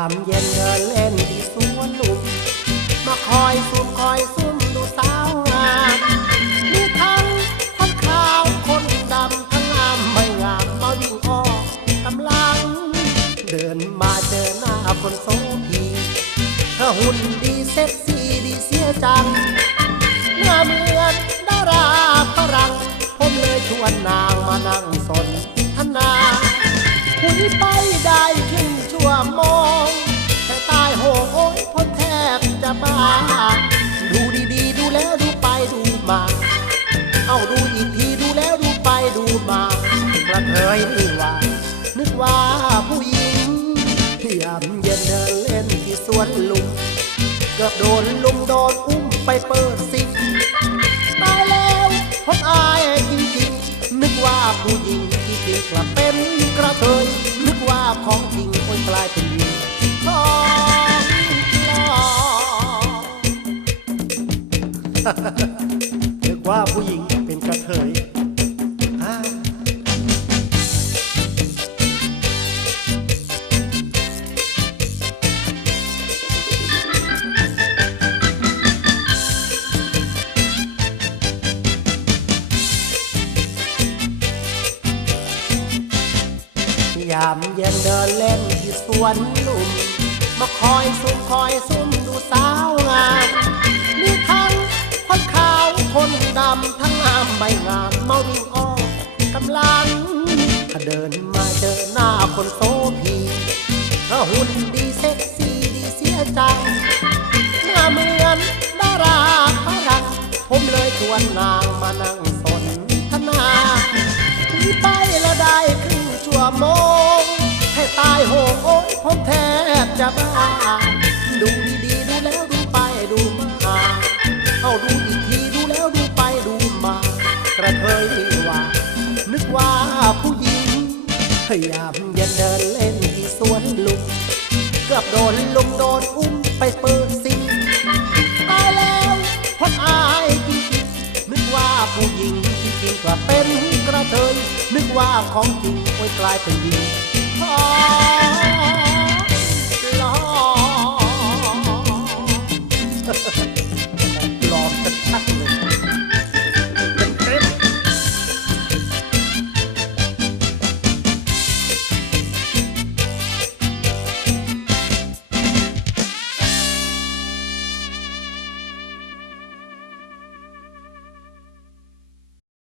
ามเย็นเดินเล่นที่สวนลุม มาคอยซุ่มคอยซุ่มดูสาวงามมีทั้งคนขาวคนดำทั้งงามไม่งามมาวิ่งอ้อกำลัง เดินมาเจอหน้าคนโสพีถ้าหุ่นดีเซ็กซี่ดีเสียจังหน้าเหมือนดาราฝรั่งผมเลยชวนนางมานั่งสนทนาคุยไปได้ นี่ว่า นึกว่าผู้หญิงยามเย็นเดินเล่นที่สวนลุม เกือบโดนลุมโดนอุ้มไปเปิดซิกตายแล้วพบอายจริงๆ นึกว่าผู้หญิงที่จริงกลับเป็นกระเทยนึกว่าของจริงคนกลายเป็นหญิงของปลอมนึกว่าผู้หญิงเป็นกระเทย ยามเย็นเดินเล่นที่สวนลุม มาคอยซุ่มคอยซุ่มดูสาวงามมีทั้งคนขาวคนดำทั้งงามใบงามเมาวิ่งออกำลังถ้าเดินมาเจอหน้าคนโซพีเพราะหุ่นดีเซ็กซี่ดีเสียจังหน้าเหมือนดาราฝรั่งผมเลยชวนนางมานั่งสนทนาคุยไปแล้วได้ มง ให้ตายโหงโอ้ยผมแทบจะบ้าดูดีๆดูแล้วดูไปดูมาเอาดูอีกทีดูแล้วดูไปดูมา กระเทยว่า นึกว่าผู้หญิงพยายามเย็นเดินเล่นที่สวนลุมเกือบโดนลุมโดนอุ้มไปเปิดซิตายแล้วพดอายจริงๆนึกว่าผู้หญิงที่จริงก็เป็นกระเทย นึกว่าของจริงโอ้ยกลายเป็นหญิงขอ